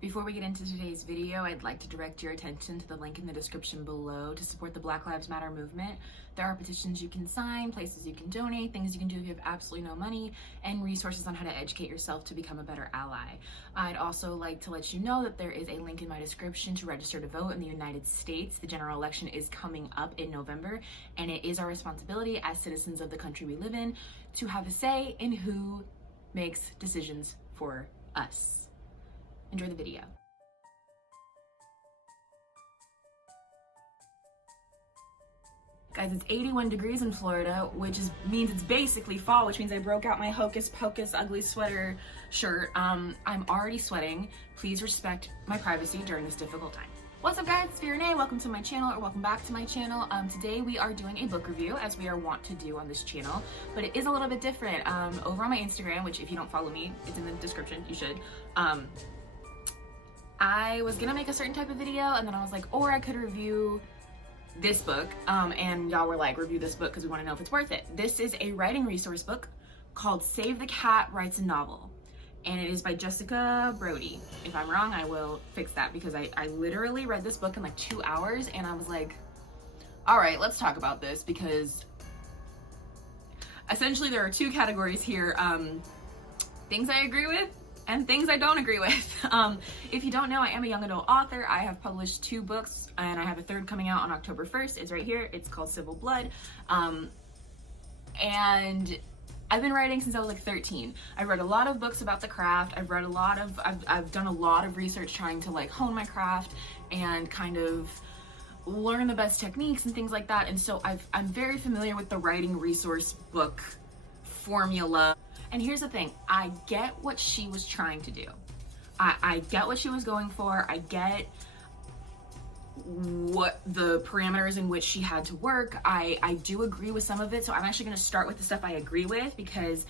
Before we get into today's video, I'd like to direct your attention to the link in the description below to support the Black Lives Matter movement. There are petitions you can sign, places you can donate, things you can do if you have absolutely no money, and resources on how to educate yourself to become a better ally. I'd also like to let you know that there is a link in my description to register to vote in the United States. The general election is coming up in November, and it is our responsibility as citizens of the country we live in to have a say in who makes decisions for us. Enjoy the video. Guys, it's 81 degrees in Florida, which means it's basically fall, which means I broke out my Hocus Pocus ugly sweater shirt. I'm already sweating. Please respect my privacy during this difficult time. What's up, guys? It's Renee. Welcome to my channel, or welcome back to my channel. Today we are doing a book review, as we are wont to do on this channel, but it is a little bit different. Over on my Instagram, which if you don't follow me, it's in the description, you should. I was gonna make a certain type of video, and then I was like, or I could review this book, and y'all were like, review this book because we want to know if it's worth it. This is a writing resource book called Save the Cat Writes a Novel, and it is by Jessica Brody. If I'm wrong, I will fix that, because I literally read this book in like 2 hours, and I was like, all right, let's talk about this, because essentially there are two categories here, things I agree with and things I don't agree with. If you don't know, I am a young adult author. I have published 2 books, and I have a third coming out on October 1st. It's right here. It's called Civil Blood. And I've been writing since I was like 13. I've read a lot of books about the craft. I've done a lot of research trying to like hone my craft and kind of learn the best techniques and things like that. And so I'm very familiar with the writing resource book formula. And here's the thing, I get what she was trying to do. I get what she was going for. I get what the parameters in which she had to work. I do agree with some of it. So I'm actually gonna start with the stuff I agree with, because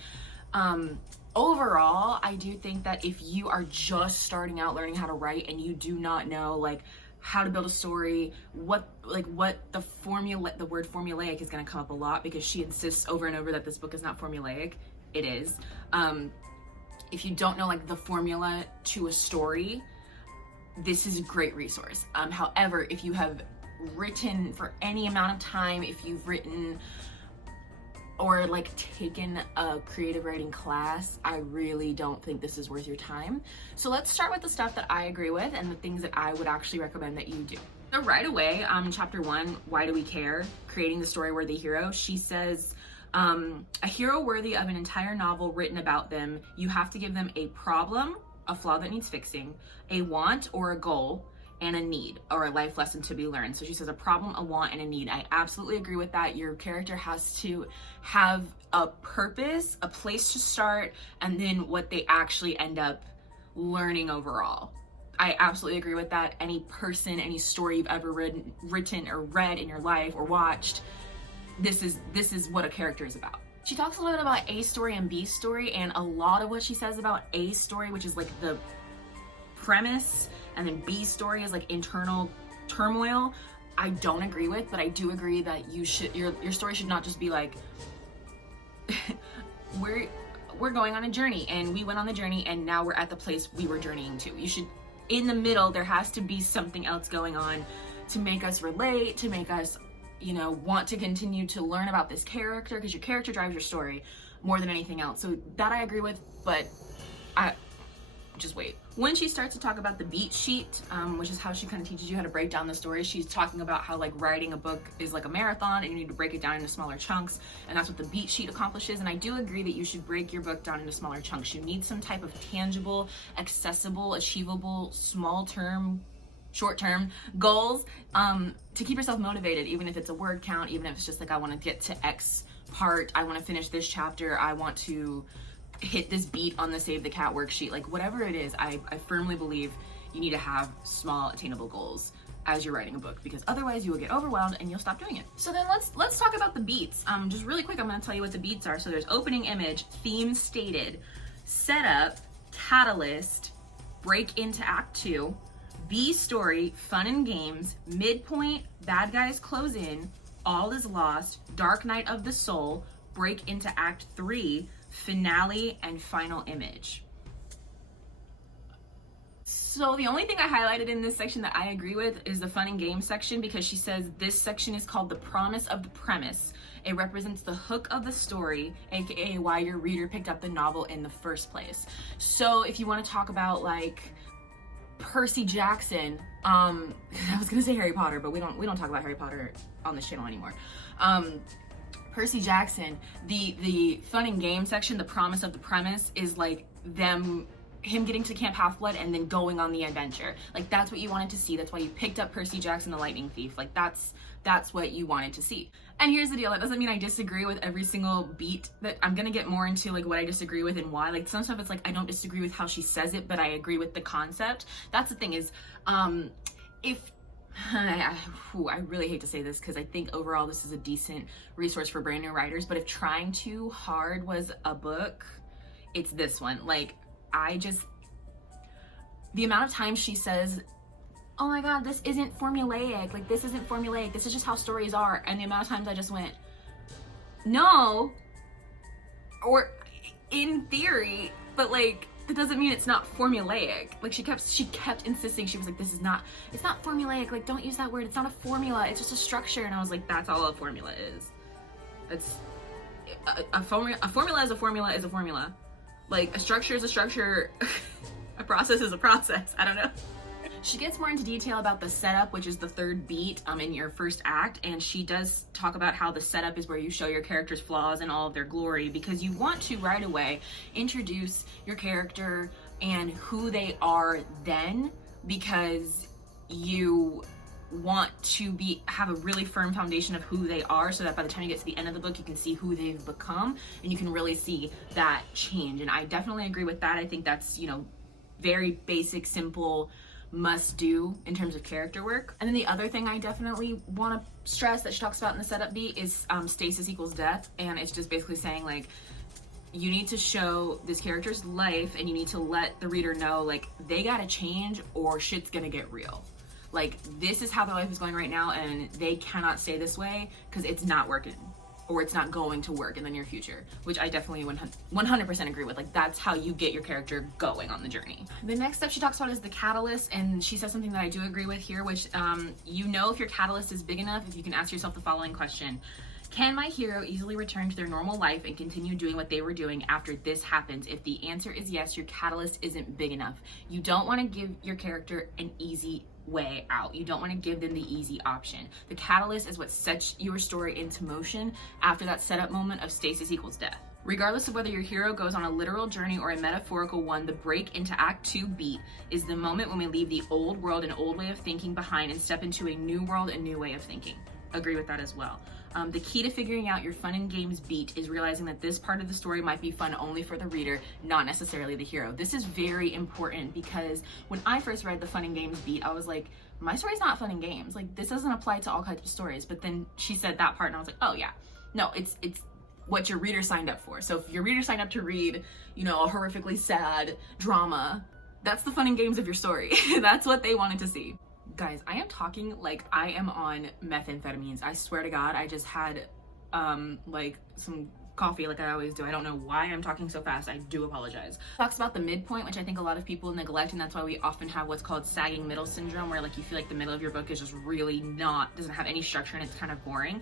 overall, I do think that if you are just starting out learning how to write and you do not know like how to build a story, what the word formulaic is gonna come up a lot, because she insists over and over that this book is not formulaic. It is. If you don't know like the formula to a story, this is a great resource. However, if you have written for any amount of time, if you've written or like taken a creative writing class, I really don't think this is worth your time. So let's start with the stuff that I agree with and the things that I would actually recommend that you do. So right away, chapter 1, Why Do We Care? Creating the Story-Worthy Hero, she says, a hero worthy of an entire novel written about them, you have to give them a problem, a flaw that needs fixing, a want or a goal, and a need or a life lesson to be learned. So she says a problem, a want, and a need. I absolutely agree with that. Your character has to have a purpose, a place to start, and then what they actually end up learning overall. I absolutely agree with that. Any person, any story you've ever written or read in your life or watched, this is what a character is about. She talks a little bit about A story and B story, and a lot of what she says about A story, which is like the premise, and then B story is like internal turmoil, I don't agree with, but I do agree that your story should not just be like we're going on a journey and we went on the journey and now we're at the place we were journeying to. You should, in the middle, there has to be something else going on to make us relate, to make us, you know, want to continue to learn about this character, because your character drives your story more than anything else. So that I agree with, but just wait. When she starts to talk about the beat sheet, which is how she kind of teaches you how to break down the story, she's talking about how like writing a book is like a marathon and you need to break it down into smaller chunks, and that's what the beat sheet accomplishes. And I do agree that you should break your book down into smaller chunks. You need some type of tangible, accessible, achievable, short-term goals to keep yourself motivated, even if it's a word count, even if it's just like, I want to get to X part, I want to finish this chapter, I want to hit this beat on the Save the Cat worksheet, like whatever it is. I firmly believe you need to have small attainable goals as you're writing a book, because otherwise you will get overwhelmed and you'll stop doing it. So then let's talk about the beats. Just really quick, I'm going to tell you what the beats are. So there's opening image, theme stated, setup, catalyst, break into act 2, B story, fun and games, midpoint, bad guys close in, all is lost, dark night of the soul, break into act 3, finale, and final image. So the only thing I highlighted in this section that I agree with is the fun and games section, because she says this section is called the promise of the premise. It represents the hook of the story, aka why your reader picked up the novel in the first place. So if you want to talk about like Percy Jackson, I was gonna say Harry Potter, but we don't talk about Harry Potter on this channel anymore. Percy Jackson, the fun and game section, the promise of the premise is like him getting to Camp Half-Blood and then going on the adventure. Like that's what you wanted to see. That's why you picked up Percy Jackson the Lightning Thief. Like that's what you wanted to see. And here's the deal, that doesn't mean I disagree with every single beat. That I'm gonna get more into like what I disagree with and why. Like some stuff it's like I don't disagree with how she says it, but I agree with the concept. That's the thing is, if I really hate to say this because I think overall this is a decent resource for brand new writers, but if Trying Too Hard was a book, it's this one. Like the amount of times she says, oh my god, this isn't formulaic, like this isn't formulaic, this is just how stories are, and the amount of times I just went, no, or in theory, but like that doesn't mean it's not formulaic. Like she kept insisting, she was like, it's not formulaic, like don't use that word, it's not a formula, it's just a structure. And I was like, that's all a formula is. It's a formula is a formula is a formula. Like a structure is a structure. A process is a process. I don't know. She gets more into detail about the setup, which is the third beat in your first act, and she does talk about how the setup is where you show your character's flaws and all of their glory, because you want to right away introduce your character and who they are then, because you want to have a really firm foundation of who they are, so that by the time you get to the end of the book you can see who they've become and you can really see that change. And I definitely agree with that. I think that's, you know, very basic, simple, must do in terms of character work. And then the other thing I definitely want to stress that she talks about in the setup beat is stasis equals death, and it's just basically saying like you need to show this character's life and you need to let the reader know like they gotta change or shit's gonna get real. Like this is how their life is going right now and they cannot stay this way because it's not working or it's not going to work in the near future, which I definitely 100% agree with. Like that's how you get your character going on the journey. The next step she talks about is the catalyst, and she says something that I do agree with here, which you know if your catalyst is big enough if you can ask yourself the following question: can my hero easily return to their normal life and continue doing what they were doing after this happens? If the answer is yes, your catalyst isn't big enough. You don't want to give your character an easy way out. You don't want to give them the easy option. The catalyst is what sets your story into motion after that setup moment of stasis equals death. Regardless of whether your hero goes on a literal journey or a metaphorical one, the break into Act 2 beat is the moment when we leave the old world and old way of thinking behind and step into a new world and new way of thinking. Agree with that as well. The key to figuring out your fun and games beat is realizing that this part of the story might be fun only for the reader, not necessarily the hero. This is very important because when I first read the fun and games beat, I was like, my story's not fun and games. Like this doesn't apply to all kinds of stories. But then she said that part and I was like, oh yeah, no, it's what your reader signed up for. So if your reader signed up to read, you know, a horrifically sad drama, that's the fun and games of your story. That's what they wanted to see. Guys, I am talking like I am on methamphetamines. I swear to God, I just had like some coffee like I always do. I don't know why I'm talking so fast. I do apologize. Talks about the midpoint, which I think a lot of people neglect, and that's why we often have what's called sagging middle syndrome, where like you feel like the middle of your book is just really doesn't have any structure and it's kind of boring.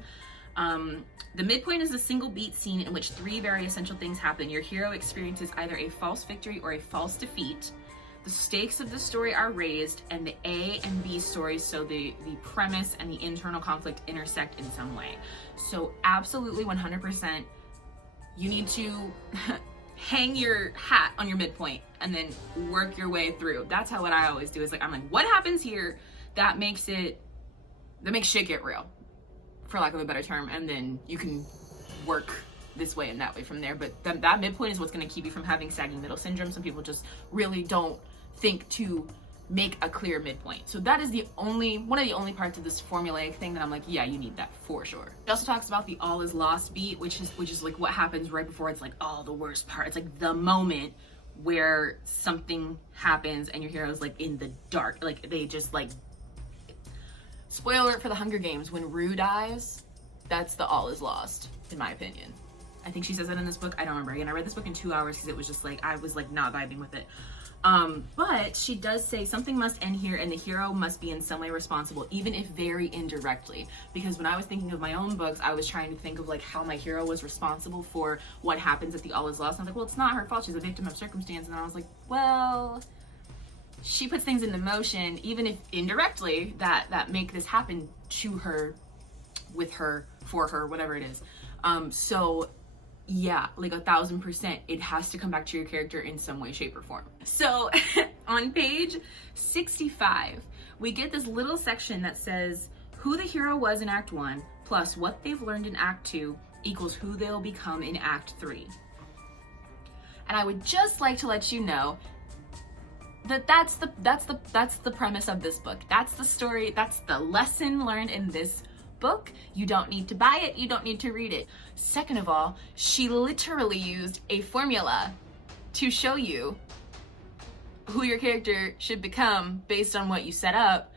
The midpoint is a single beat scene in which three very essential things happen. Your hero experiences either a false victory or a false defeat. The stakes of the story are raised, and the A and B stories, so the premise and the internal conflict, intersect in some way. So absolutely 100%, you need to hang your hat on your midpoint and then work your way through. That's what I always do, is like, I'm like, what happens here that makes shit get real, for lack of a better term, and then you can work this way and that way from there. But that midpoint is what's going to keep you from having sagging middle syndrome. Some people just really don't think to make a clear midpoint. So that is one of the only parts of this formulaic thing that I'm like, yeah, you need that for sure. It also talks about the all is lost beat, which is like what happens right before it's like, oh, the worst part. It's like the moment where something happens and your hero's like in the dark. Like they just like, spoiler alert for the Hunger Games, when Rue dies, that's the all is lost, in my opinion. I think she says that in this book. I don't remember. Again, I read this book in 2 hours because it was just like, I was like not vibing with it. But she does say something must end here and the hero must be in some way responsible, even if very indirectly. Because when I was thinking of my own books, I was trying to think of like how my hero was responsible for what happens at the All Is Lost. And I was like, well, it's not her fault. She's a victim of circumstance. And I was like, well, she puts things into motion, even if indirectly, that make this happen to her, with her, for her, whatever it is. So yeah, like 1000%, it has to come back to your character in some way, shape, or form. So on page 65, we get this little section that says who the hero was in Act 1 plus what they've learned in Act 2 equals who they'll become in Act 3. And I would just like to let you know that that's the premise of this book. That's the story, that's the lesson learned in this book. You don't need to buy it, you don't need to read it. Second of all, she literally used a formula to show you who your character should become based on what you set up,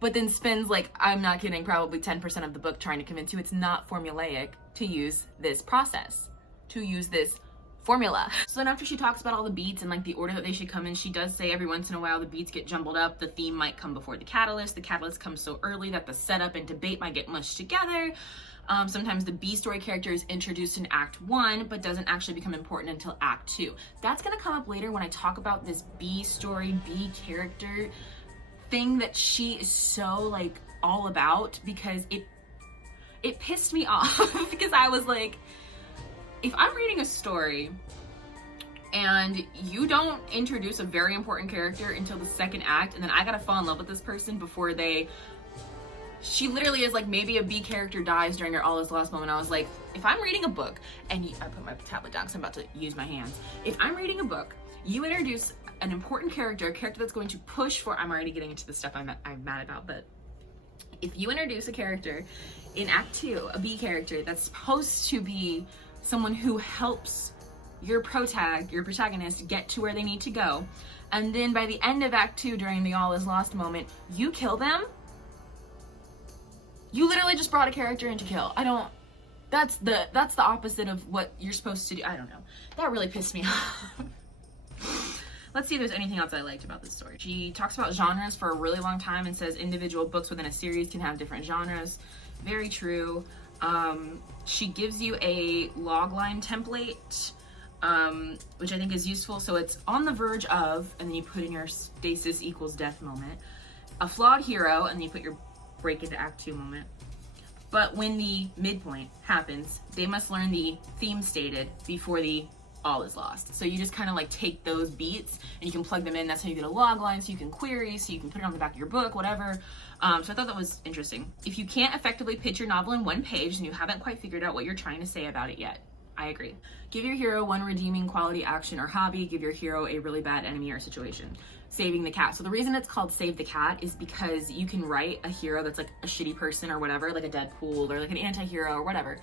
but then spends, like, I'm not kidding, probably 10% of the book trying to convince you it's not formulaic to use this process, to use this formula. So then after she talks about all the beats and like the order that they should come in, she does say every once in a while the beats get jumbled up. The theme might come before the catalyst comes so early that the setup and debate might get mushed together. Sometimes the B story character is introduced in Act 1 but doesn't actually become important until Act 2. That's gonna come up later when I talk about this B story, B character thing that she is so like all about, because it pissed me off because I was like, if I'm reading a story and you don't introduce a very important character until the second act, and then I gotta fall in love with this person before she literally is like, maybe a B character dies during her All Is Lost moment. I was like, if I'm reading a book, and I put my tablet down because I'm about to use my hands. If I'm reading a book, you introduce an important character, a character that's going to push for, I'm already getting into the stuff I'm mad about, but if you introduce a character in Act 2, a B character that's supposed to be someone who helps your protagonist get to where they need to go, and then by the end of Act 2 during the All Is Lost moment, you kill them, you literally just brought a character in to kill. That's the opposite of what you're supposed to do. I don't know. That really pissed me off. Let's see if there's anything else I liked about this story. She talks about genres for a really long time and says individual books within a series can have different genres. Very true. She gives you a logline template, which I think is useful. So it's on the verge of, and then you put in your stasis equals death moment, a flawed hero, and then you put your break into Act 2 moment. But when the midpoint happens, they must learn the theme stated before the All Is Lost. So you just kind of like take those beats and you can plug them in. That's how you get a log line, so you can query, so you can put it on the back of your book, whatever. So I thought that was interesting. If you can't effectively pitch your novel in one page, then you haven't quite figured out what you're trying to say about it yet. I agree. Give your hero one redeeming quality, action, or hobby. Give your hero a really bad enemy or situation. Saving the cat. So the reason it's called Save the Cat is because you can write a hero that's like a shitty person or whatever, like a Deadpool or like an anti-hero or whatever,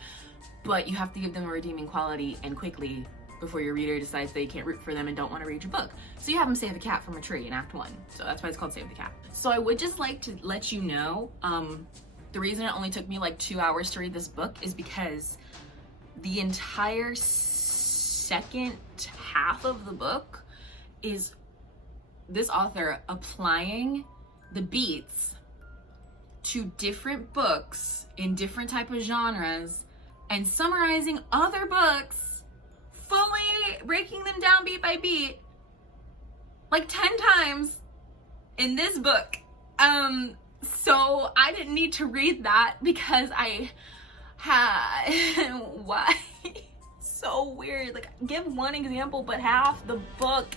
but you have to give them a redeeming quality and quickly before your reader decides they can't root for them and don't want to read your book. So you have them save the cat from a tree in Act 1. So that's why it's called Save the Cat. So I would just like to let you know, the reason it only took me like 2 hours to read this book is because the entire second half of the book is this author applying the beats to different books in different type of genres and summarizing other books, fully breaking them down beat by beat like 10 times in this book. So I didn't need to read that because I had why? So weird. Like, give one example, but half the book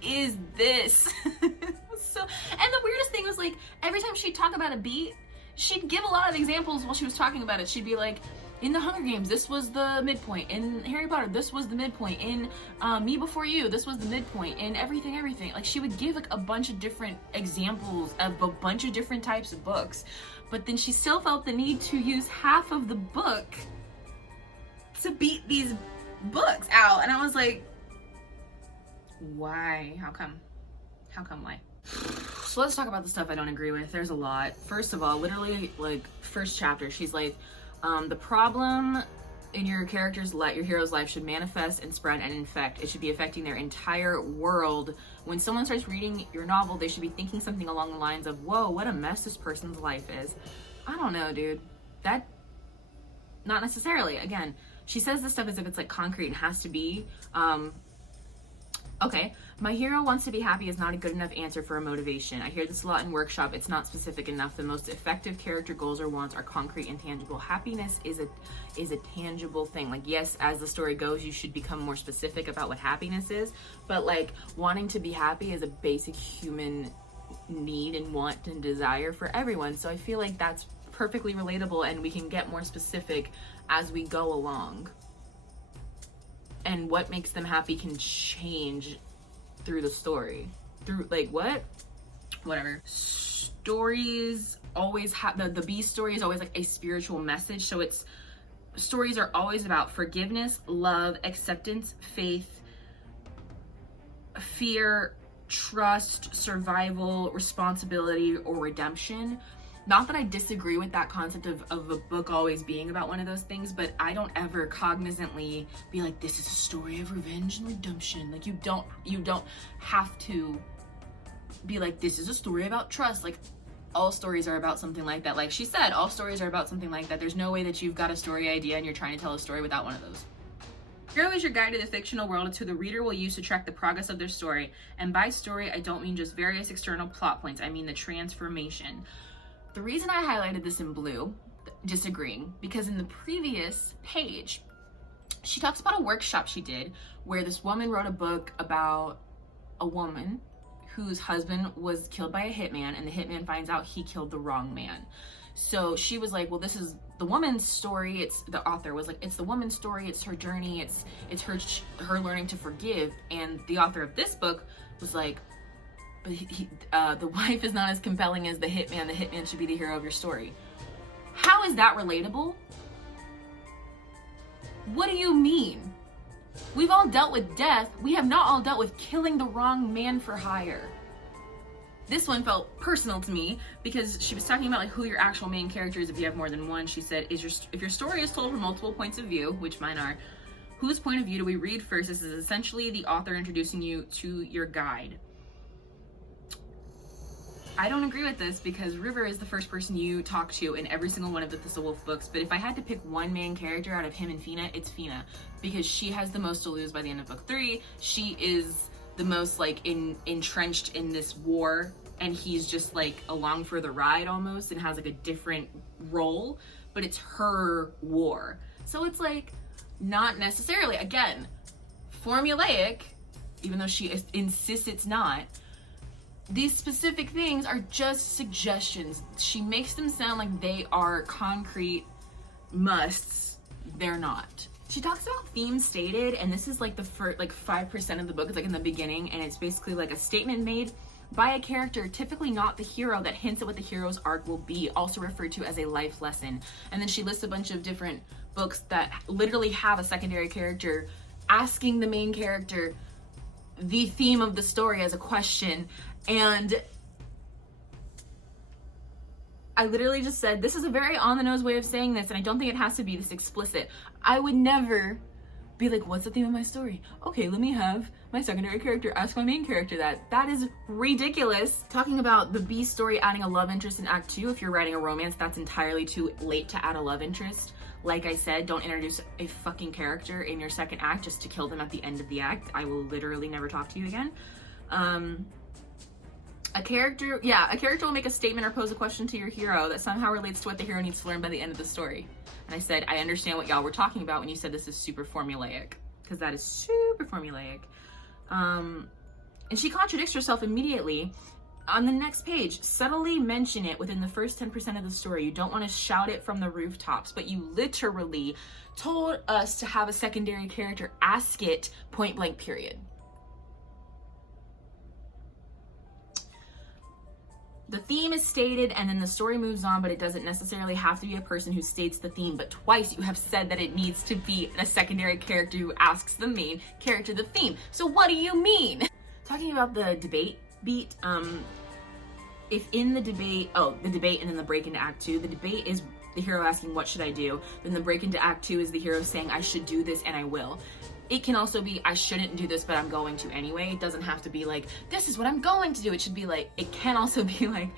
is this. So, and the weirdest thing was, like, every time she'd talk about a beat, she'd give a lot of examples while she was talking about it. She'd be like, in the Hunger Games, this was the midpoint. In Harry Potter, this was the midpoint. In Me Before You, this was the midpoint. In everything. Like, she would give like a bunch of different examples of a bunch of different types of books, but then she still felt the need to use half of the book to beat these books out. And I was like, why? How come? Why? So let's talk about the stuff I don't agree with. There's a lot. First of all, literally, like, first chapter, she's like, the problem in your character's life, your hero's life should manifest and spread and infect. It should be affecting their entire world. When someone starts reading your novel, they should be thinking something along the lines of, whoa, what a mess this person's life is. I don't know, dude. That, not necessarily. Again, she says this stuff as if it's like concrete and has to be. Okay, my hero wants to be happy is not a good enough answer for a motivation. I hear this a lot in workshop. It's not specific enough. The most effective character goals or wants are concrete and tangible. Happiness is a tangible thing. Like, yes, as the story goes, you should become more specific about what happiness is, but like wanting to be happy is a basic human need and want and desire for everyone. So I feel like that's perfectly relatable, and we can get more specific as we go along. And what makes them happy can change through the story. Through, like, what? Whatever. Stories always have, the B story is always like a spiritual message. So stories are always about forgiveness, love, acceptance, faith, fear, trust, survival, responsibility, or redemption. Not that I disagree with that concept of a book always being about one of those things, but I don't ever cognizantly be like, this is a story of revenge and redemption. Like, you don't have to be like, this is a story about trust. Like, all stories are about something like that. Like she said, all stories are about something like that. There's no way that you've got a story idea and you're trying to tell a story without one of those. Hero is your guide to the fictional world. It's who the reader will use to track the progress of their story. And by story, I don't mean just various external plot points. I mean the transformation. The reason I highlighted this in blue, disagreeing, because in the previous page, she talks about a workshop she did where this woman wrote a book about a woman whose husband was killed by a hitman, and the hitman finds out he killed the wrong man. So she was like, well, this is the woman's story. The author was like, it's the woman's story. It's her journey. It's her learning to forgive. And the author of this book was like, but the wife is not as compelling as the hitman. The hitman should be the hero of your story. How is that relatable? What do you mean? We've all dealt with death. We have not all dealt with killing the wrong man for hire. This one felt personal to me because she was talking about like who your actual main character is if you have more than one. She said, if your story is told from multiple points of view, which mine are, whose point of view do we read first? This is essentially the author introducing you to your guide. I don't agree with this because River is the first person you talk to in every single one of the Thistlewolf books, but if I had to pick one main character out of him and Fina, it's Fina, because she has the most to lose by the end of book 3. She is the most like entrenched in this war, and he's just like along for the ride almost and has like a different role, but it's her war. So it's like not necessarily, again, formulaic, even though she insists it's not. These specific things are just suggestions. She makes them sound like they are concrete musts. They're not. She talks about themes stated, and this is like the first, like 5% of the book. It's like in the beginning, and it's basically like a statement made by a character, typically not the hero, that hints at what the hero's arc will be, also referred to as a life lesson. And then she lists a bunch of different books that literally have a secondary character asking the main character the theme of the story as a question. And I literally just said, this is a very on-the-nose way of saying this, and I don't think it has to be this explicit. I would never be like, what's the theme of my story? Okay, let me have my secondary character ask my main character that. That is ridiculous. Talking about the B story adding a love interest in Act 2, if you're writing a romance, that's entirely too late to add a love interest. Like I said, don't introduce a fucking character in your second act just to kill them at the end of the act. I will literally never talk to you again. A character will make a statement or pose a question to your hero that somehow relates to what the hero needs to learn by the end of the story. And I said, I understand what y'all were talking about when you said this is super formulaic, because that is super formulaic. And she contradicts herself immediately. On the next page, subtly mention it within the first 10% of the story. You don't want to shout it from the rooftops, but you literally told us to have a secondary character ask it point blank, period. The theme is stated and then the story moves on, but it doesn't necessarily have to be a person who states the theme. But twice you have said that it needs to be a secondary character who asks the main character the theme. So what do you mean? Talking about the debate beat, if in the debate, the debate and then the break into Act 2, the debate is the hero asking, what should I do? Then the break into Act 2 is the hero saying, I should do this and I will. It can also be, I shouldn't do this, but I'm going to anyway. It doesn't have to be like, this is what I'm going to do. It should be like, it can also be like,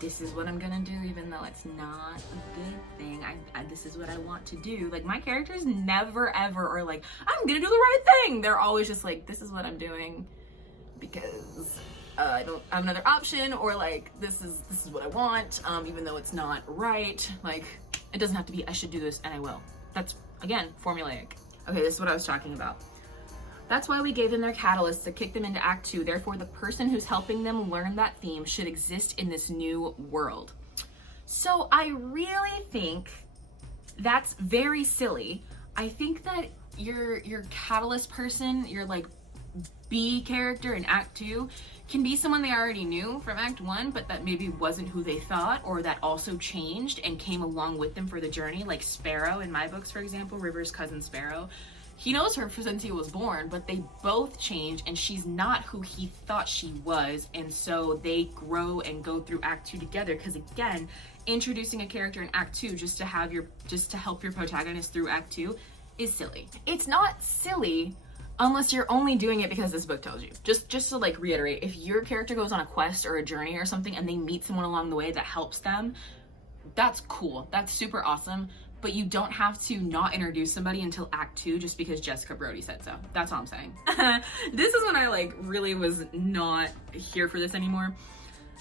this is what I'm gonna do, even though it's not a good thing. This is what I want to do. Like, my characters never ever are like, I'm gonna do the right thing. They're always just like, this is what I'm doing because I don't have another option, or like, this is what I want, even though it's not right. Like, it doesn't have to be, I should do this and I will. That's, again, formulaic. Okay, this is what I was talking about. That's why we gave them their catalyst to kick them into Act 2. Therefore, the person who's helping them learn that theme should exist in this new world. So I really think that's very silly. I think that your catalyst person, your like B character in Act 2, can be someone they already knew from Act 1, but that maybe wasn't who they thought, or that also changed and came along with them for the journey, like Sparrow in my books, for example, River's cousin Sparrow. He knows her since he was born, but they both change, and she's not who he thought she was, and so they grow and go through Act 2 together, because again, introducing a character in Act 2 just to help your protagonist through Act 2 is silly. It's not silly unless you're only doing it because this book tells you. Just to like reiterate, if your character goes on a quest or a journey or something and they meet someone along the way that helps them, that's cool. That's super awesome. But you don't have to not introduce somebody until Act 2 just because Jessica Brody said so. That's all I'm saying. This is when I like really was not here for this anymore.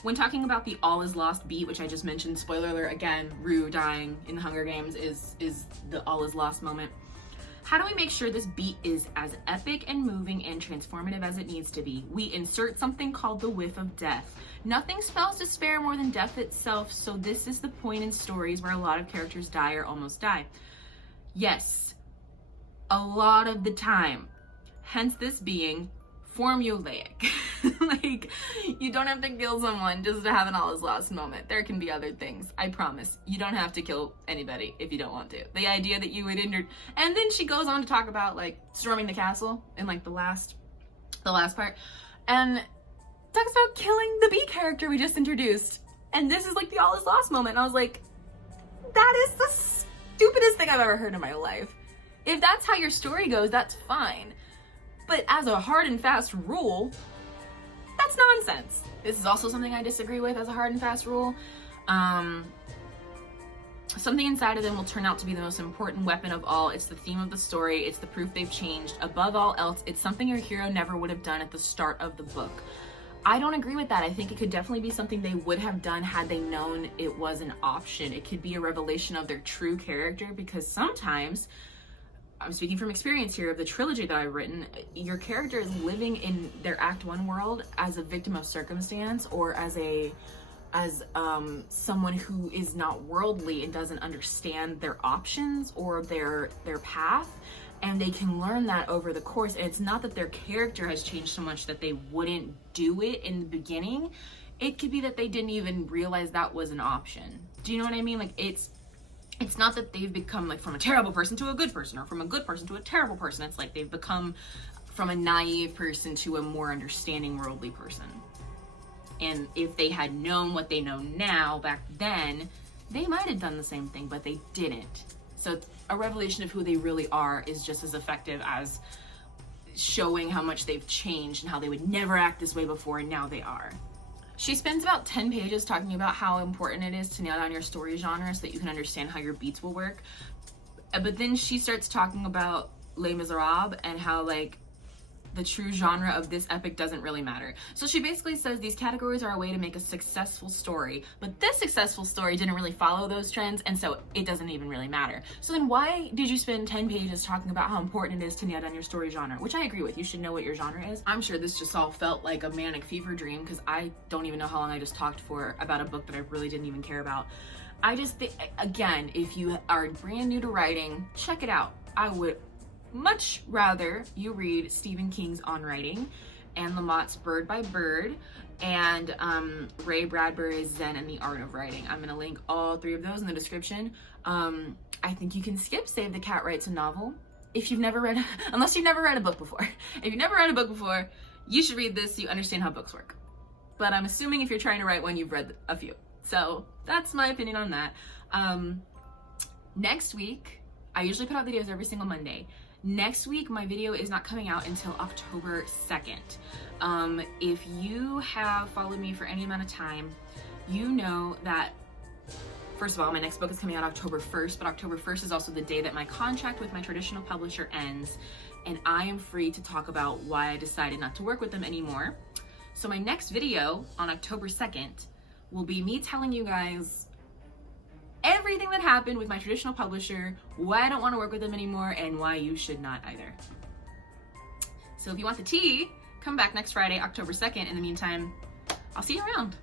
When talking about the all is lost beat, which I just mentioned, spoiler alert again, Rue dying in the Hunger Games is the all is lost moment. How do we make sure this beat is as epic and moving and transformative as it needs to be? We insert something called the whiff of death. Nothing spells despair more than death itself, so this is the point in stories where a lot of characters die or almost die. Yes, a lot of the time. Hence this being formulaic. Like, you don't have to kill someone just to have an all is lost moment. There can be other things. I promise. You don't have to kill anybody if you don't want to. The idea that you would and then she goes on to talk about like storming the castle in like the last part, and talks about killing the B character we just introduced. And this is like the all is lost moment. And I was like, that is the stupidest thing I've ever heard in my life. If that's how your story goes, that's fine. But as a hard and fast rule, that's nonsense. This is also something I disagree with as a hard and fast rule. Something inside of them will turn out to be the most important weapon of all. It's the theme of the story. It's the proof they've changed. Above all else, it's something your hero never would have done at the start of the book. I don't agree with that. I think it could definitely be something they would have done had they known it was an option. It could be a revelation of their true character, because sometimes, I'm speaking from experience here of the trilogy that I've written, your character is living in their Act 1 world as a victim of circumstance, or as someone who is not worldly and doesn't understand their options or their path, and they can learn that over the course. And it's not that their character has changed so much that they wouldn't do it in the beginning. It could be that they didn't even realize that was an option. Do you know what I mean? Like, it's not that they've become like from a terrible person to a good person, or from a good person to a terrible person. It's like they've become from a naive person to a more understanding worldly person. And if they had known what they know now back then, they might have done the same thing, but they didn't. So a revelation of who they really are is just as effective as showing how much they've changed and how they would never act this way before and now they are. She spends about 10 pages talking about how important it is to nail down your story genre so that you can understand how your beats will work. But then she starts talking about Les Miserables and how like the true genre of this epic doesn't really matter. So she basically says these categories are a way to make a successful story, but this successful story didn't really follow those trends, and so it doesn't even really matter. So then why did you spend 10 pages talking about how important it is to nail down your story genre? Which I agree with, you should know what your genre is. I'm sure this just all felt like a manic fever dream, because I don't even know how long I just talked for about a book that I really didn't even care about. I just think, again, if you are brand new to writing, check it out. I would much rather you read Stephen King's On Writing, Anne Lamott's Bird by Bird, and Ray Bradbury's Zen and the Art of Writing. I'm gonna link all three of those in the description. I think you can skip Save the Cat Writes a Novel if you've never read, unless you've never read a book before. If you've never read a book before, you should read this so you understand how books work. But I'm assuming if you're trying to write one, you've read a few. So that's my opinion on that. Next week, I usually put out videos every single Monday. Next week, my video is not coming out until October 2nd. If you have followed me for any amount of time, you know that, first of all, my next book is coming out October 1st, but October 1st is also the day that my contract with my traditional publisher ends, and I am free to talk about why I decided not to work with them anymore. So my next video on October 2nd will be me telling you guys everything that happened with my traditional publisher, why I don't want to work with them anymore, and why you should not either. So if you want the tea, come back next Friday, October 2nd. In the meantime, I'll see you around.